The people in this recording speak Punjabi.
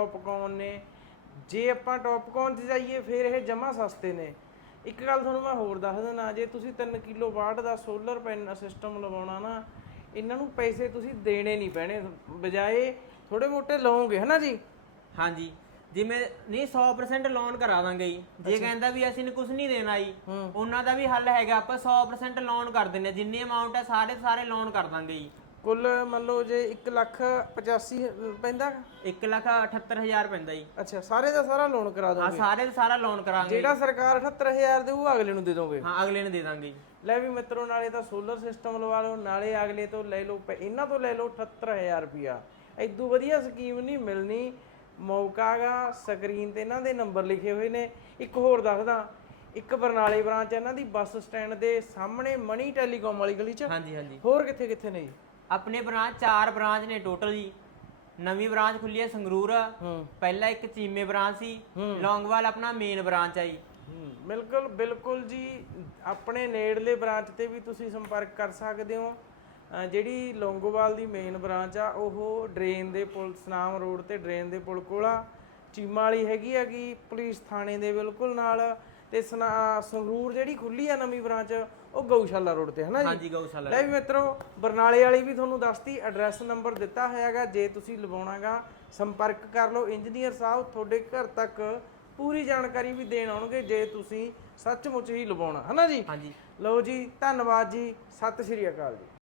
ਟੌਪਕੌਨ ਨੇ। ਜੇ ਆਪਾਂ ਟੌਪਕੌਨ 'ਚ ਜਾਈਏ ਫਿਰ ਇਹ ਜਮਾ ਸਸਤੇ ਨੇ। ਇੱਕ ਗੱਲ ਤੁਹਾਨੂੰ ਮੈਂ ਹੋਰ ਦੱਸ ਦਿੰਦਾ ਜੇ ਤੁਸੀਂ 3 ਕਿਲੋ ਵਾਟ ਦਾ ਸੋਲਰ ਪੈਨਲ ਸਿਸਟਮ ਲਵਾਉਣਾ ਨਾ ਇਹਨਾਂ ਨੂੰ ਪੈਸੇ ਤੁਸੀਂ ਦੇਣੇ ਨਹੀਂ ਪੈਣੇ। ਬਜਾਏ ਥੋੜੇ ਮੋਟੇ ਲਓਗੇ ਹਨਾ ਜੀ? ਹਾਂਜੀ। ਜਿਵੇਂ ਨਹੀਂ 100% ਲੋਨ ਕਰਾ ਦਾਂਗੇ ਜੀ। ਜੇ ਕਹਿੰਦਾ ਵੀ ਅਸੀਂ ਨੇ ਕੁਝ ਨਹੀਂ ਦੇਣਾ ਜੀ ਉਹਨਾਂ ਦਾ ਵੀ ਹੱਲ ਹੈਗਾ। ਆਪਾਂ 100% ਲੋਨ ਕਰ ਦਿੰਨੇ ਜਿੰਨੀ ਅਮਾਉਂਟ ਹੈ ਸਾਰੇ ਸਾਰੇ ਲੋਨ ਕਰ ਦਾਂਗੇ ਜੀ। ਕੁੱਲ ਮੰਨ ਲਓ ਜੇ 1 ਲੱਖ 85 ਪੈਂਦਾ? 1 ਲੱਖ 78000 ਪੈਂਦਾ ਜੀ। ਅੱਛਾ ਸਾਰੇ ਦਾ ਸਾਰਾ ਲੋਨ ਕਰਾ ਦੋਗੇ? ਸਾਰੇ ਦਾ ਸਾਰਾ ਲੋਨ ਕਰਾਂਗੇ ਜਿਹੜਾ ਸਰਕਾਰ 78000 ਦੇਊ ਅਗਲੇ ਨੂੰ ਦੇ ਦੋਗੇ? ਹਾਂ ਅਗਲੇ ਨੇ ਦੇ ਦਾਂਗੇ ਜੀ। ਲੈ ਵੀ ਮਿੱਤਰੋ ਨਾਲੇ ਤਾਂ ਸੋਲਰ ਸਿਸਟਮ ਲਵਾ ਲਓ ਨਾਲੇ ਅਗਲੇ ਤੋਂ ਲੈ ਲਓ ਪੈ- ਇਹਨਾਂ ਤੋਂ ਲੈ ਲਓ 78000 ਰੁਪਿਆ ਐਦੂ ਵਧੀਆ ਸਕੀਮ ਨਹੀਂ ਮਿਲਣੀ। ਮੌਕਾਗਾ ਸਕਰੀਨ ਤੇ ਇਹਨਾਂ ਦੇ ਨੰਬਰ ਲਿਖੇ ਹੋਏ ਨੇ। ਇੱਕ ਹੋਰ ਦੱਸਦਾ ਇੱਕ ਬਰਨਾਲੇ ਬ੍ਰਾਂਚ ਇਹਨਾਂ ਦੀ ਬੱਸ ਸਟੈਂਡ ਦੇ ਸਾਹਮਣੇ ਮਣੀ ਟੈਲੀਕਾਮ ਵਾਲੀ ਗਲੀ 'ਚ। ਹਾਂਜੀ ਹਾਂਜੀ। ਹੋਰ ਕਿੱਥੇ ਕਿੱਥੇ ਨੇ ਜੀ? ਆਪਣੇ ਬ੍ਰਾਂਚ ਚਾਰ ਬ੍ਰਾਂਚ ਨੇ ਟੋਟਲ ਜੀ। ਨਵੀਂ ਬ੍ਰਾਂਚ ਖੁੱਲੀ ਹੈ ਸੰਗਰੂਰ। ਹੂੰ। ਪਹਿਲਾਂ ਇੱਕ ਚੀਮੇ ਬ੍ਰਾਂਚ ਸੀ। ਲੌਂਗਵਾਲ ਆਪਣਾ ਮੇਨ ਬ੍ਰਾਂਚ ਹੈ ਜੀ। ਬਿਲਕੁਲ ਬਿਲਕੁਲ ਜੀ। ਆਪਣੇ ਨੇੜਲੇ ਬ੍ਰਾਂਚ ਤੇ ਵੀ ਤੁਸੀਂ ਸੰਪਰਕ ਕਰ ਸਕਦੇ ਹੋ। ਜਿਹੜੀ ਲੌਂਗੋਵਾਲ ਦੀ ਮੇਨ ਬ੍ਰਾਂਚ ਆ ਉਹ ਡਰੇਨ ਦੇ ਪੁਲ ਸਨਾਮ ਰੋਡ ਤੇ ਡਰੇਨ ਦੇ ਪੁਲ ਕੋਲ ਆ। ਚੀਮਾ ਵਾਲੀ ਹੈਗੀ ਹੈਗੀ ਪੁਲਿਸ ਥਾਣੇ ਦੇ ਬਿਲਕੁਲ ਨਾਲ। ਤੇ ਸਨਾ- ਸੰਗਰੂਰ ਜਿਹੜੀ ਖੁੱਲੀ ਆ ਨਵੀਂ ਬ੍ਰਾਂਚ ਉਹ ਗਊਸ਼ਾਲਾ ਰੋਡ ਤੇ ਹੈ ਨਾ ਜੀ? ਹਾਂਜੀ ਗਊਸ਼ਾਲਾ ਲੈ ਵੀ ਮਿੱਤਰੋ ਬਰਨਾਲੇ ਵਾਲੀ ਵੀ ਤੁਹਾਨੂੰ ਦੱਸਤੀ ਐਡਰੈਸ ਨੰਬਰ ਦਿੱਤਾ ਹੋਇਆਗਾ ਜੇ ਤੁਸੀਂ ਲਵਾਉਣਾਗਾ ਸੰਪਰਕ ਕਰ ਲਓ। ਇੰਜੀਨੀਅਰ ਸਾਹਿਬ ਤੁਹਾਡੇ ਘਰ ਤੱਕ ਪੂਰੀ ਜਾਣਕਾਰੀ ਵੀ ਦੇਣ ਆਉਣਗੇ ਜੇ ਤੁਸੀਂ ਸੱਚਮੁੱਚ ਹੀ ਲਵਾਉਣਾ ਹਨਾ ਜੀ? ਹਾਂਜੀ। ਲਓ ਜੀ ਧੰਨਵਾਦ ਜੀ ਸਤਿ ਸ਼੍ਰੀ ਅਕਾਲ ਜੀ।